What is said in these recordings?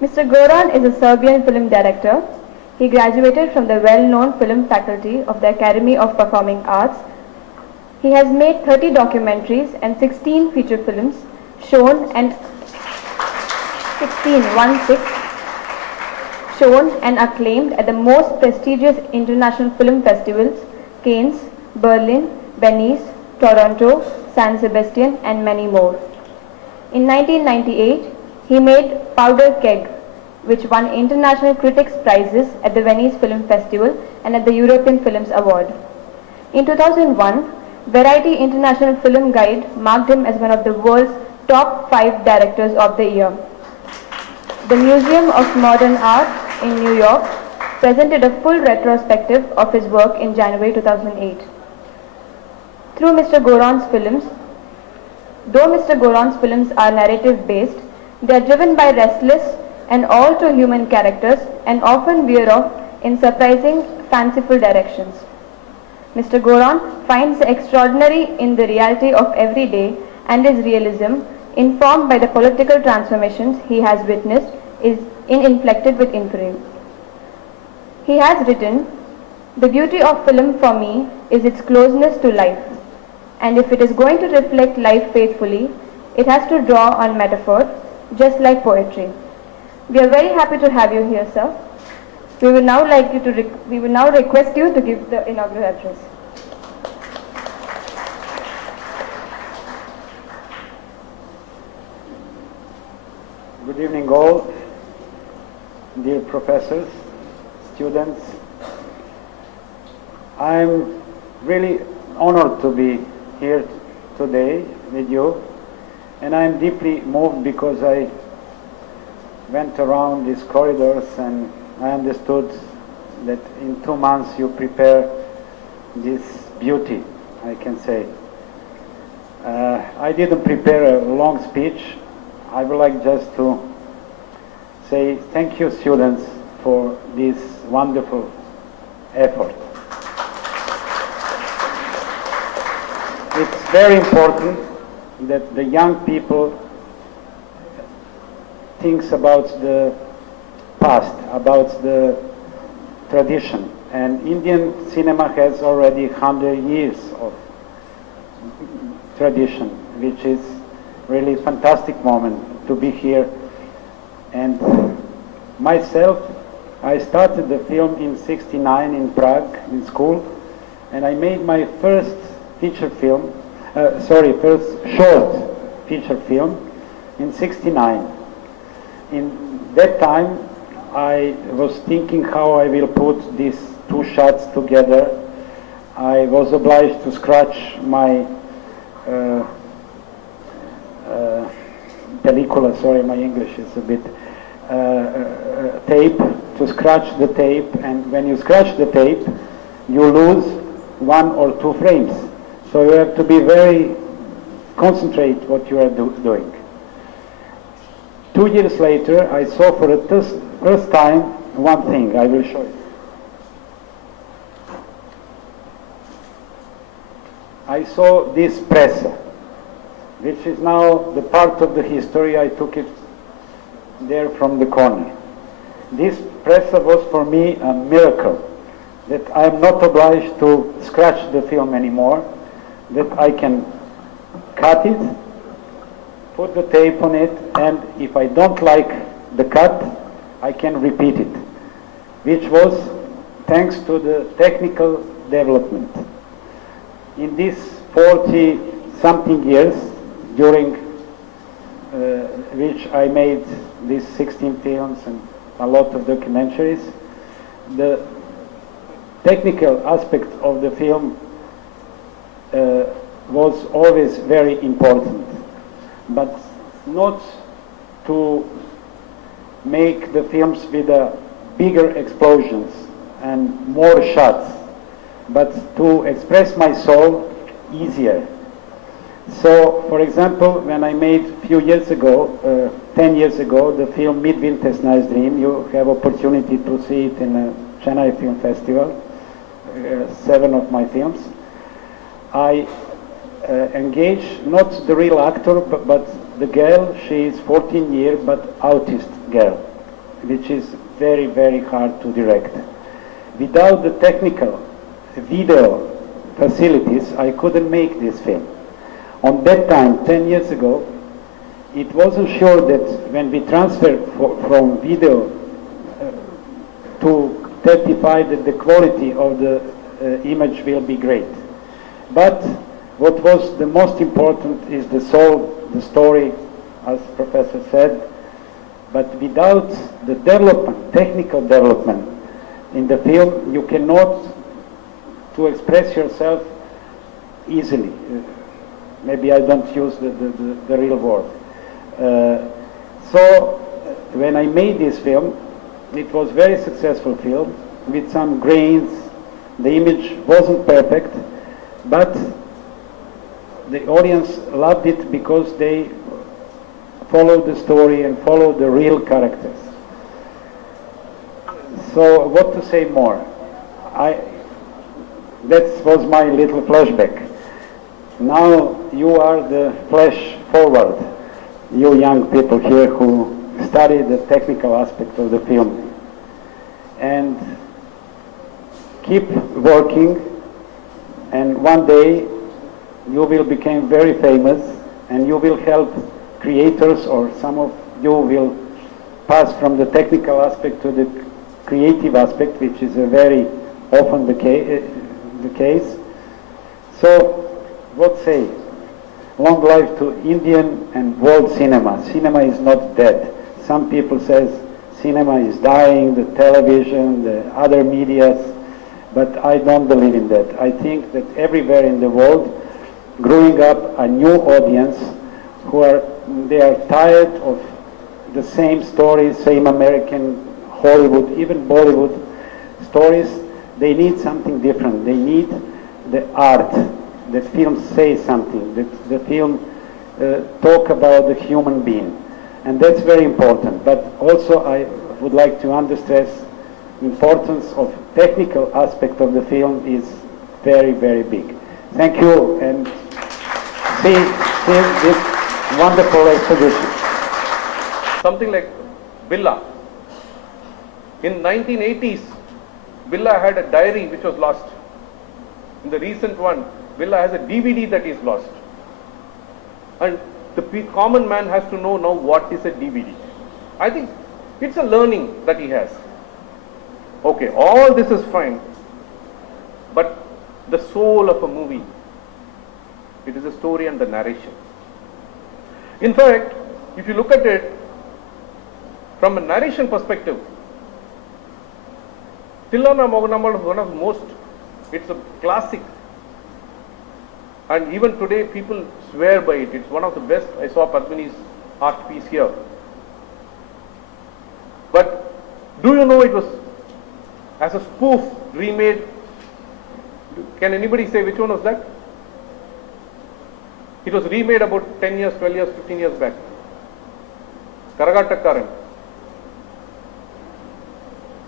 Mr. Goran is a Serbian film director. He graduated from the well-known film faculty of the Academy of Performing Arts. He has made 30 documentaries and 16 feature films shown and 16 shown and acclaimed at the most prestigious international film festivals, Cannes, Berlin, Venice, Toronto, San Sebastian, and many more. In 1998, he made Powder Keg, which won International Critics' Prizes at the Venice Film Festival and at the European Films Award. In 2001, Variety International Film Guide marked him as one of the world's top 5 directors of the year. The Museum of Modern Art in New York presented a full retrospective of his work in January 2008. Though Mr. Goran's films are narrative-based, they are driven by restless and all-too-human characters and often veer off in surprising, fanciful directions. Mr. Goran finds the extraordinary in the reality of every day, and his realism, informed by the political transformations he has witnessed, is inflected with infamy. He has written, "The beauty of film for me is its closeness to life, and if it is going to reflect life faithfully, it has to draw on metaphor, just like poetry." We are very happy to have you here, sir. We would now request you to give the inaugural address. Good evening all, dear professors, students. I'm really honored to be here today with you, and I'm deeply moved because I went around these corridors and I understood that in 2 months you prepare this beauty, I can say. I didn't prepare a long speech. I would like just to say thank you, students, for this wonderful effort. It's very important that the young people thinks about the past, about the tradition. And Indian cinema has already 100 years of tradition, which is really fantastic moment to be here. And myself, I started the film in '69 in Prague, in school, and I made my first feature film, first short feature film in '69. In that time, I was thinking how I will put these 2 shots together. I was obliged to scratch my pellicula, sorry, my English is a bit, tape, to scratch the tape, and when you scratch the tape, you lose 1 or 2 frames. So you have to be very concentrate what you are doing. 2 years later, I saw for the first time one thing. I will show you. I saw this pressa, which is now the part of the history. I took it there from the corner. This pressa was for me a miracle, that I am not obliged to scratch the film anymore, that I can cut it, put the tape on it, and if I don't like the cut, I can repeat it, which was thanks to the technical development. In these 40-something years, during which I made these 16 films and a lot of documentaries, the technical aspect of the film was always very important, but not to make the films with bigger explosions and more shots, but to express my soul easier. So, for example, when I made a few years ago, 10 years ago, the film Midwinter's Nice Dream, you have opportunity to see it in the Chennai Film Festival, 7 of my films. I engage not the real actor, but the girl. She is 14 years, but autist girl. which is very, very hard to direct. Without the technical video facilities, I couldn't make this film. On that time, 10 years ago, it wasn't sure that when we transferred from video to 35 that the quality of the image will be great. But what was the most important is the soul, the story, as Professor said. But without the development, technical development in the film, you cannot to express yourself easily. Maybe I don't use the real word. So when I made this film, it was a very successful film with some grains. The image wasn't perfect, but the audience loved it because they followed the story and followed the real characters. So what to say more? That was my little flashback. Now you are the flash forward, you young people here who study the technical aspect of the film. And keep working, and one day you will become very famous and you will help creators, or some of you will pass from the technical aspect to the creative aspect, which is a very often the case. So what say? Long life to Indian and world cinema. Cinema is not dead. Some people say cinema is dying, the television, the other medias, but I don't believe in that. I think that everywhere in the world, growing up a new audience they are tired of the same stories, same American, Hollywood, even Bollywood stories. They need something different. They need the art. That film says something. That the film talk about the human being, and that's very important. But also, I would like to understress importance of technical aspect of the film is very, very big. Thank you, and see this wonderful exhibition. Something like Billa. In 1980s, Billa had a diary which was lost. In the recent one, Billa has a DVD that is lost. And the common man has to know now what is a DVD. I think it's a learning that he has. Okay, all this is fine, but the soul of a movie, it is the story and the narration. In fact, if you look at it from a narration perspective, Tillana Moganamal is one of the most, it's a classic. And even today people swear by it. It's one of the best. I saw Padmini's art piece here. But do you know it was as a spoof remade? Can anybody say which one was that? It was remade about 10 years, 12 years, 15 years back. Karagatakaran.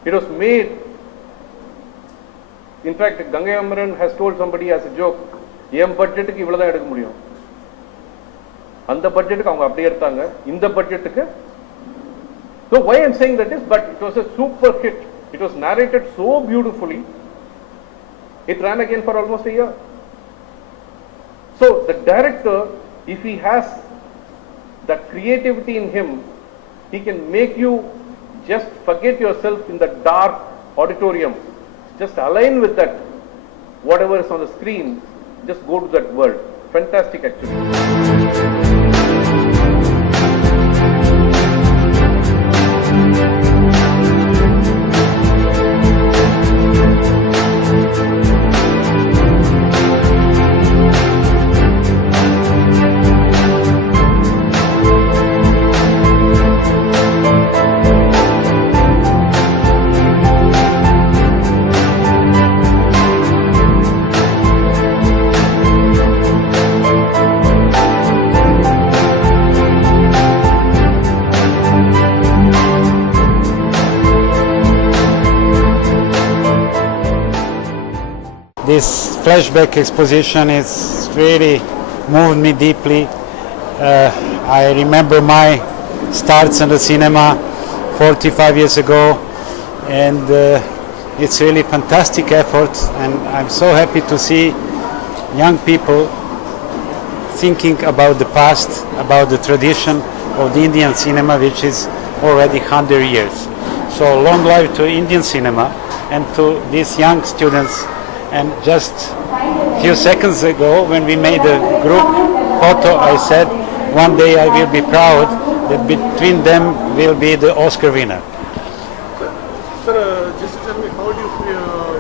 It was made. In fact, Gangai Amaran has told somebody as a joke, என் பட்ஜெட்டுக்கு இவ்வளவுதான் எடுக்க முடியும், அந்த பட்ஜெட்டுக்கு அவங்க அப்படியே எடுத்தாங்க, இந்த பட்ஜெட்டுக்கு. So why I'm saying that is, but it was a super hit. It was narrated so beautifully. It ran again for almost a year. So the director, if he has that creativity in him, he can make you just forget yourself in the dark auditorium. Just align with that, whatever is on the screen, just go to that world. Fantastic actually. This flashback exposition is really moved me deeply. I remember my starts in the cinema 45 years ago, and it's really fantastic effort, and I'm so happy to see young people thinking about the past, about the tradition of the Indian cinema, which is already 100 years. So long life to Indian cinema and to these young students. And just a few seconds ago, when we made a group photo, I said one day I will be proud that between them will be the Oscar winner. Sir, just tell me, how do you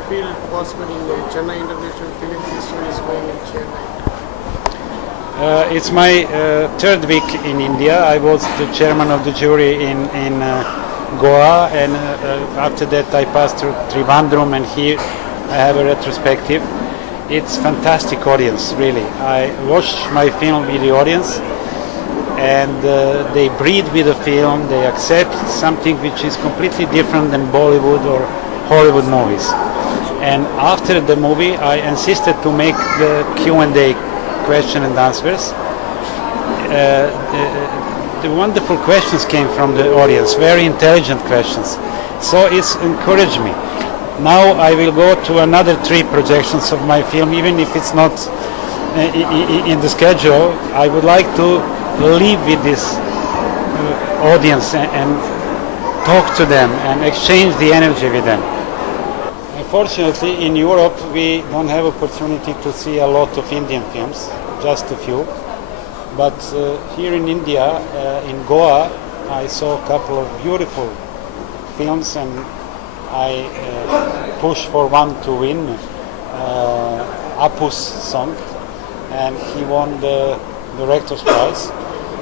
feel participating in Chennai International Film Festival is going in Chennai? It's my third week in India. I was the chairman of the jury in Goa, and after that I passed through Trivandrum, and here I have a retrospective. It's fantastic audience, really. I watch my film with the audience, and they breathe with the film. They accept something which is completely different than Bollywood or Hollywood movies. And after the movie, I insisted to make the Q&A, question and answers. The wonderful questions came from the audience, very intelligent questions. So it's encouraged me. Now I will go to another 3 projections of my film, even if it's not in the schedule. I would like to live with this audience and talk to them and exchange the energy with them. Unfortunately, in Europe, we don't have opportunity to see a lot of Indian films, just a few. But here in India, in Goa, I saw a couple of beautiful films, and I pushed for one to win, Apu's song, and he won the Director's Prize.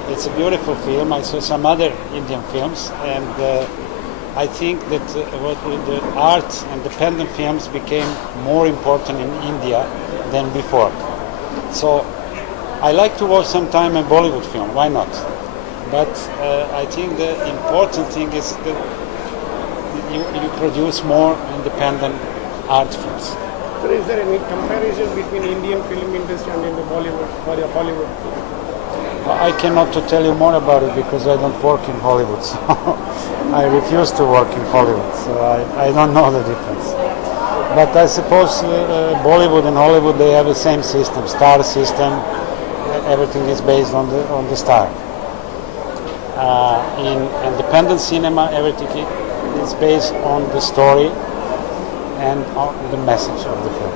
It's a beautiful film. I saw some other Indian films, and I think that the art and independent films became more important in India than before. So I like to watch sometime a Bollywood film, why not? But I think the important thing is that you produce more independent art films. So is there any comparison between Indian film industry and in the Bollywood or the Hollywood? I cannot to tell you more about it because I don't work in Hollywood. So I refuse to work in Hollywood, so I don't know the difference. But I suppose Bollywood and Hollywood, they have the same system, star system. Everything is based on the star. In independent cinema, everything is based on the story and on the message of the film.